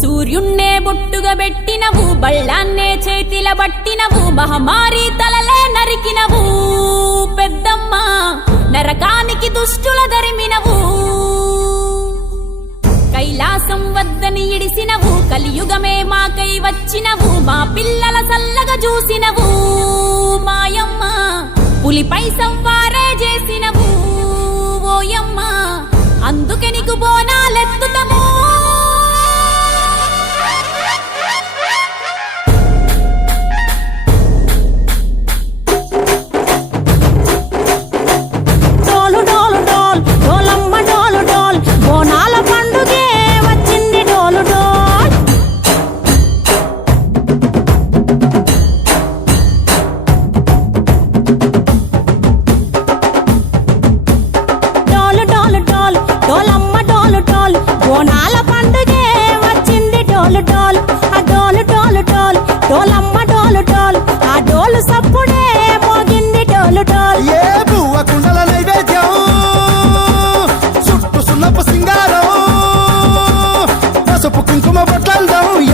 సూర్యున్నే బొట్టుగా పెట్టినవు, బళ్ళాన్నే చేతిల బట్టినవు, మహమారి తలలే నరికినవు పెద్దమ్మ, నరకానికి దుష్టుల దరిమినవు. కైలాసం వద్దని ఇడిసినవు, కలియుగమే మాకై వచ్చినవు, మా పిల్లల సల్లగా చూసినవు మాయమ్మ, పులిపై సవ్వారే చేసినవు ఓయమ్మ, అందుకే నీకు బోనాలెత్తుతము.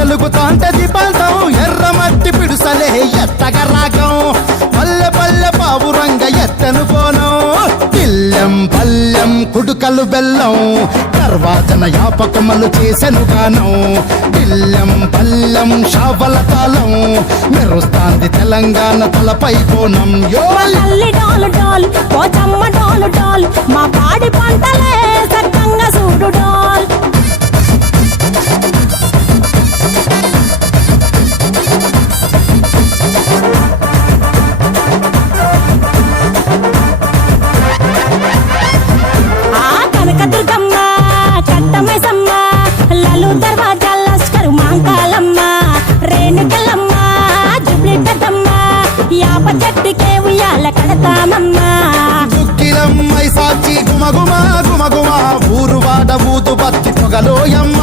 ఎలుగుతాంటే దీపాలతం ఎర్రమట్టి పిడుసలే ఎత్తగ రాగం, పల్లె పల్లె పావురంగ ఎత్తను పోనం, పిల్లెం పల్లెం కుడుకలు బెల్లం, తర్వాతన యాపకమలు చేసెను గానం, పిల్లెం పల్లెం షావల తాళం, మెరుస్తాంది తెలంగాణ తలపై కోణం. మా పాడి పంటలే సక్కంగా చూడు డాల్. దుక్కిలమ్మై సాచి గుమగుమ గుమగుమ, ఊరు వాడ ఊదు బత్తి పొగలోయమ్మ,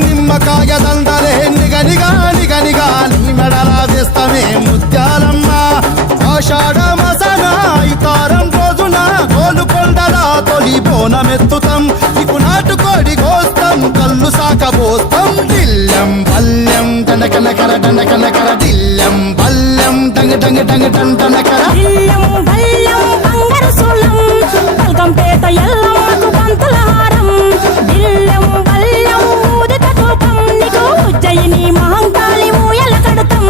నిమ్మకాయ దండలే నిగనిగా నిగనిగా, నీ మెడలా వేస్తమే ముత్యాలమ్మ, ఆషాఢ మసన ఇతారం రోజున గోలుకొండల తొలి బోనమెత్తుతాం, నీకు నాటుకోడి కోస్తాం, కళ్ళు సాకబోస్తాం, దిల్లెం పల్లెం దండకనకర దండకనకర, దిల్లెం పల్లెం డంగ డంగ డంగ డండనకర, పల్కంపేట ఎల్లమ్మకు పంతుల హారం, దిల్లెం బల్లెం ఊదిత ధూపం, నీకు ఉజ్జయిని మహంకాళి ఊయల కడుతాం,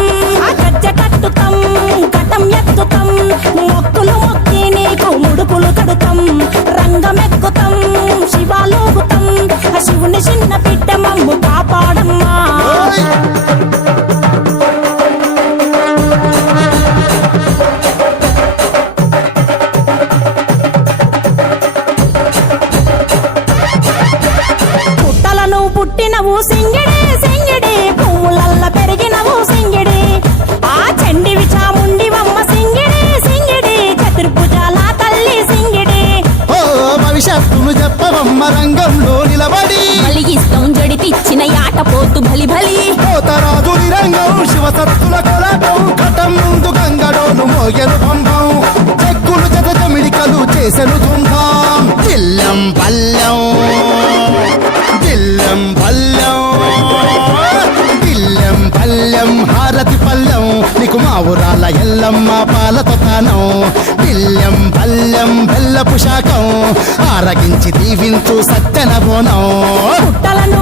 గజ్జ కట్టుతాం కటం ఎత్తుతాం, మొక్కులు మొక్కి నీకు ముడుపులు కడుతాం, రంగమెక్కుతాం శివాలోగుతాం, శివుని చిన్న బిడ్డ మమ్ము కాపాడమ్మా. పుట్టినవు సింగిడి సింగిడి, పువ్వులల్ల పెరిగినవు సింగిడి, ఆ చండివి చాముండివమ్మ సింగిడి సింగిడి, చతుర్భుజాల తల్లి సింగిడి. ఓ భవిష్యత్తును చెప్పవమ్మ రంగంలో నిలబడి, కలిగిస్తాం జడితిచ్చిన యాట పోతు బలి బలి, పోతరాజు రంగం శివసత్తుల కొలటం, ఘటం ముందు గంగడోను మోగెను పంపం, చెక్కులు జత జమిడికలు చేసెను తుంటాం, దిల్లెం పల్లెం దిల్లెం పల్లెం దిల్లెం పల్లెం హారతి పల్లెం, నీకు మా ఊరాల ఎల్లమ్మ పాలతో తానం, దిల్లెం పల్లెం బెల్లపు శాఖం, ఆరగించి దీవించు సత్తెన బోనం. పుట్టలను